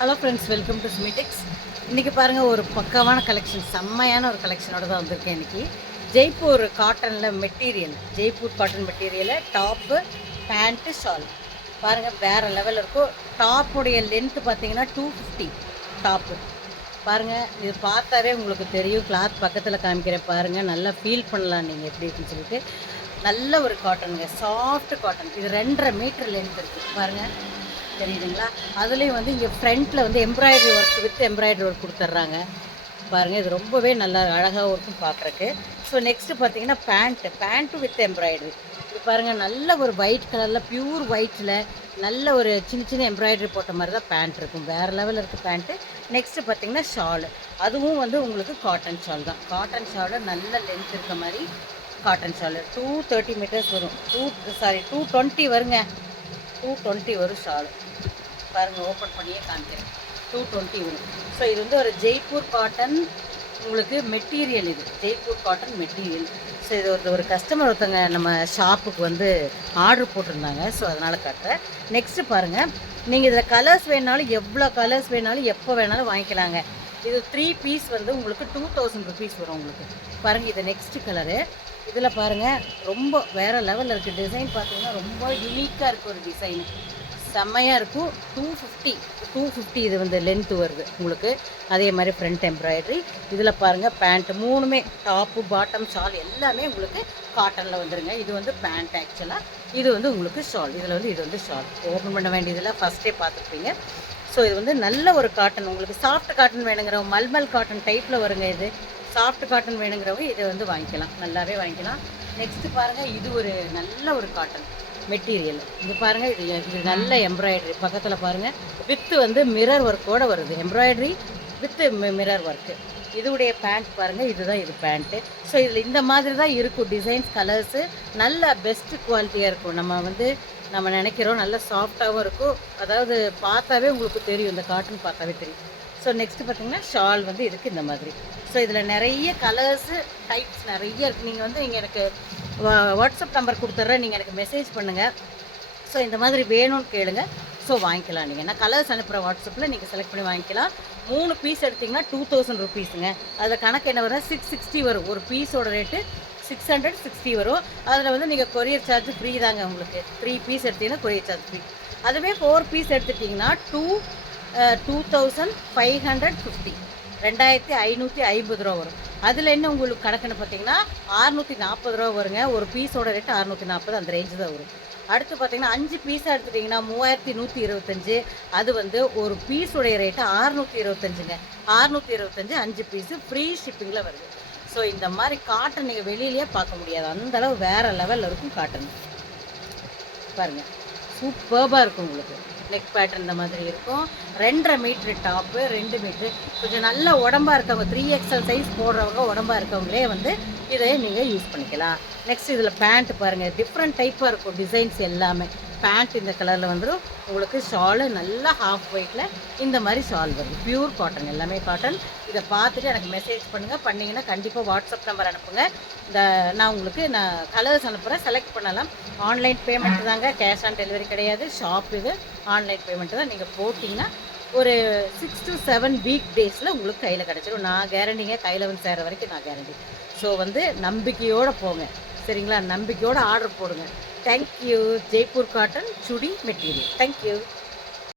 Hello friends, welcome to Smitex. இன்றைக்கி பாருங்கள், ஒரு பக்காவான கலெக்ஷன், செம்மையான ஒரு கலெக்ஷனோட தான் வந்திருக்கேன் இன்றைக்கி. ஜெய்ப்பூர் காட்டனில் மெட்டீரியல், ஜெய்ப்பூர் காட்டன் மெட்டீரியலில் டாப்பு, பேண்ட்டு, ஷால் பாருங்கள், வேறு லெவலில் இருக்கும். டாப்புடைய லென்த்து பார்த்தீங்கன்னா 250 டாப்பு. பாருங்கள், இது பார்த்தாவே உங்களுக்கு தெரியும். கிளாத் பக்கத்தில் காமிக்கிறேன் பாருங்கள், நல்லா ஃபீல் பண்ணலாம் நீங்கள் எப்படி இருக்குன்னு சொல்லிட்டு. நல்ல ஒரு காட்டனுங்க, சாஃப்ட் காட்டன். இது 2.5 மீட்டர் லென்த் இருக்குது பாருங்கள், தெரியுதுங்களா? அதுலேயும் வந்து இங்கே ஃப்ரண்ட்டில் வந்து embroidery work with embroidery work கொடுத்துட்றாங்க பாருங்கள். இது ரொம்பவே நல்லா அழகாக இருக்கும் பார்க்குறக்கு. ஸோ நெக்ஸ்ட்டு பார்த்தீங்கன்னா பேண்ட்டு வித் எம்ப்ராய்டரி. இது பாருங்கள், நல்ல ஒரு ஒயிட் கலரில், பியூர் ஒயிட்டில் நல்ல ஒரு சின்ன சின்ன எம்ப்ராய்டரி போட்ட மாதிரி தான் பேண்ட் இருக்கும். வேறு லெவலில் இருக்குது பேண்ட்டு. நெக்ஸ்ட்டு பார்த்தீங்கன்னா ஷாலு, அதுவும் வந்து உங்களுக்கு காட்டன் ஷால் தான். காட்டன் ஷாலு நல்ல லென்த் இருக்க மாதிரி காட்டன் ஷாலு 230 மீட்டர்ஸ் வரும். 220 வருங்க. 220 வரும் ஷாலு. பாருங்கள், ஓப்பன் பண்ணியே காமிக்கிறேன். 220 வரும். ஸோ இது வந்து ஒரு ஜெய்ப்பூர் காட்டன் உங்களுக்கு மெட்டீரியல். இது ஜெய்ப்பூர் காட்டன் மெட்டீரியல். ஸோ இது ஒரு கஸ்டமர் ஒருத்தங்க நம்ம ஷாப்புக்கு வந்து ஆர்டர் போட்டிருந்தாங்க. ஸோ அதனால் காட்டுறேன். நெக்ஸ்ட்டு பாருங்கள், நீங்கள் இதில் கலர்ஸ் வேணாலும், எவ்வளோ கலர்ஸ் வேணாலும், எப்போ வேணாலும் வாங்கிக்கலாங்க. இது 3 பீஸ் வந்து உங்களுக்கு 2000 ருபீஸ் வரும் உங்களுக்கு. பாருங்கள், இது நெக்ஸ்ட்டு கலரு. இதில் பாருங்கள், ரொம்ப வேறு லெவலில் இருக்குது. டிசைன் பார்த்தீங்கன்னா ரொம்ப யூனிக்காக இருக்குது. ஒரு டிசைனு செம்மையாக இருக்கும். 250 இது வந்து லென்த்து வருது உங்களுக்கு. அதே மாதிரி ஃப்ரண்ட் எம்ப்ராய்டரி. இதில் பாருங்கள், பேண்ட் மூணுமே, டாப்பு, பாட்டம், ஷால் எல்லாமே உங்களுக்கு காட்டனில் வந்துடுங்க. இது வந்து பேண்ட் ஆக்சுவலாக. இது வந்து உங்களுக்கு ஷால். இதில் வந்து இது வந்து ஷால். ஓப்பன் பண்ண வேண்டியதில் ஃபஸ்ட்டே பார்த்துருப்பீங்க. ஸோ இது வந்து நல்ல ஒரு காட்டன். உங்களுக்கு சாஃப்ட் காட்டன் வேணுங்கிறவங்க, மல்மல் காட்டன் டைப்பில் வருங்க. இது சாஃப்ட் காட்டன் வேணுங்கிறவங்க இதை வந்து வாங்கிக்கலாம், நல்லாவே வாங்கிக்கலாம். நெக்ஸ்ட்டு பாருங்கள், இது ஒரு நல்ல ஒரு காட்டன் மெட்டீரியல். இது பாருங்கள், இது நல்ல எம்ப்ராய்டரி. பக்கத்தில் பாருங்கள், வித்து வந்து மிரர் ஒர்க்கோடு வருது. Embroidery with mirror work. இதுடைய pant பாருங்கள், இதுதான் இது பேண்ட்டு. ஸோ இதில் இந்த மாதிரி தான் இருக்கும் டிசைன்ஸ், கலர்ஸு. நல்ல பெஸ்ட்டு குவாலிட்டியாக இருக்கும். நம்ம நினைக்கிறோம் நல்ல சாஃப்டாகவும் இருக்கும். அதாவது பார்த்தாவே உங்களுக்கு தெரியும், இந்த காட்டன் பார்த்தாவே தெரியும். ஸோ நெக்ஸ்ட்டு பார்த்திங்கன்னா ஷால் வந்து இதுக்கு இந்த மாதிரி. ஸோ இதில் நிறைய கலர்ஸு, டைப்ஸ் நிறைய இருக்குது. நீங்கள் வந்து இங்கே எனக்கு வாட்ஸ்அப் நம்பர் கொடுத்துட்றேன், நீங்கள் எனக்கு மெசேஜ் பண்ணுங்கள். ஸோ இந்த மாதிரி வேணும்னு கேளுங்க. ஸோ வாங்கிக்கலாம். நீங்கள் நான் கலர்ஸ் அனுப்புகிற வாட்ஸ்அப்பில் நீங்கள் செலக்ட் பண்ணி வாங்கிக்கலாம். 3 பீஸ் எடுத்திங்கன்னா 2000 ருபீஸுங்க. அதில் கணக்கு என்ன வரும், 660 வரும். ஒரு பீஸோட ரேட்டு 660 வரும். அதில் வந்து நீங்கள் கொரியர் சார்ஜ் ஃப்ரீ தாங்க உங்களுக்கு. 3 பீஸ் எடுத்திங்கன்னா கொரியர் சார்ஜ் ஃப்ரீ. அதுவே 4 பீஸ் எடுத்துட்டிங்கன்னா 2550, 2550 ரூபா வரும். அதில் என்ன உங்களுக்கு கணக்குன்னு பார்த்தீங்கன்னா 640 ரூபா வருங்க. ஒரு பீஸோட ரேட்டு 640, அந்த ரேஞ்சு தான் வரும். அடுத்து பார்த்தீங்கன்னா 5 பீஸாக எடுத்துட்டிங்கன்னா 3125. அது வந்து ஒரு பீஸுடைய ரேட்டு 625ங்க. 625 5 பீஸு ஃப்ரீ ஷிப்பிங்கில் வருது. ஸோ இந்த மாதிரி காட்டன் நீங்கள் வெளியிலேயே பார்க்க முடியாது, அந்தளவு வேறு லெவலில் இருக்கும் காட்டன். பாருங்கள், சூப்பர்பாக இருக்கும் உங்களுக்கு. நெக் பேட்டர்ன் இந்த மாதிரி இருக்கும். 2.5 மீட்ரு டாப்பு, 2 மீட்ரு. கொஞ்சம் நல்ல உடம்பாக இருக்கவங்க, 3XL சைஸ் போடுறவங்க, உடம்பாக இருக்கவங்களே வந்து இதை நீங்கள் யூஸ் பண்ணிக்கலாம். நெக்ஸ்ட் இதில் பேண்ட் பாருங்கள், டிஃப்ரெண்ட் டைப்பாக இருக்கும் டிசைன்ஸ் எல்லாமே. பேண்ட் இந்த கலரில் வந்துடும் உங்களுக்கு. ஷாலு நல்லா ஹாஃப் ஒயிட்டில் இந்த மாதிரி ஷால் வருது. பியூர் காட்டன், எல்லாமே காட்டன். இதை பார்த்துட்டு எனக்கு மெசேஜ் பண்ணுங்கள். பண்ணிங்கன்னா கண்டிப்பாக வாட்ஸ்அப் நம்பர் அனுப்புங்க. நான் உங்களுக்கு கலர்ஸ் அனுப்புகிறேன், செலக்ட் பண்ணலாம். ஆன்லைன் பேமெண்ட் தாங்க, கேஷ் ஆன் டெலிவரி கிடையாது. ஷாப் இது, ஆன்லைன் பேமெண்ட்டு தான். நீங்கள் போட்டிங்கன்னா ஒரு 6 to 7 வீக் டேஸில் உங்களுக்கு கையில் கிடச்சிடும். நான் கேரண்டிங்க, கையில் வந்து சேர வரைக்கும் நான் கேரண்டி. ஸோ வந்து நம்பிக்கையோடு போங்க, சரிங்களா? நம்பிக்கையோடு ஆர்டர் போடுங்க. தேங்க்யூ. ஜெய்ப்பூர் காட்டன் சுடி மெட்டீரியல். தேங்க்யூ.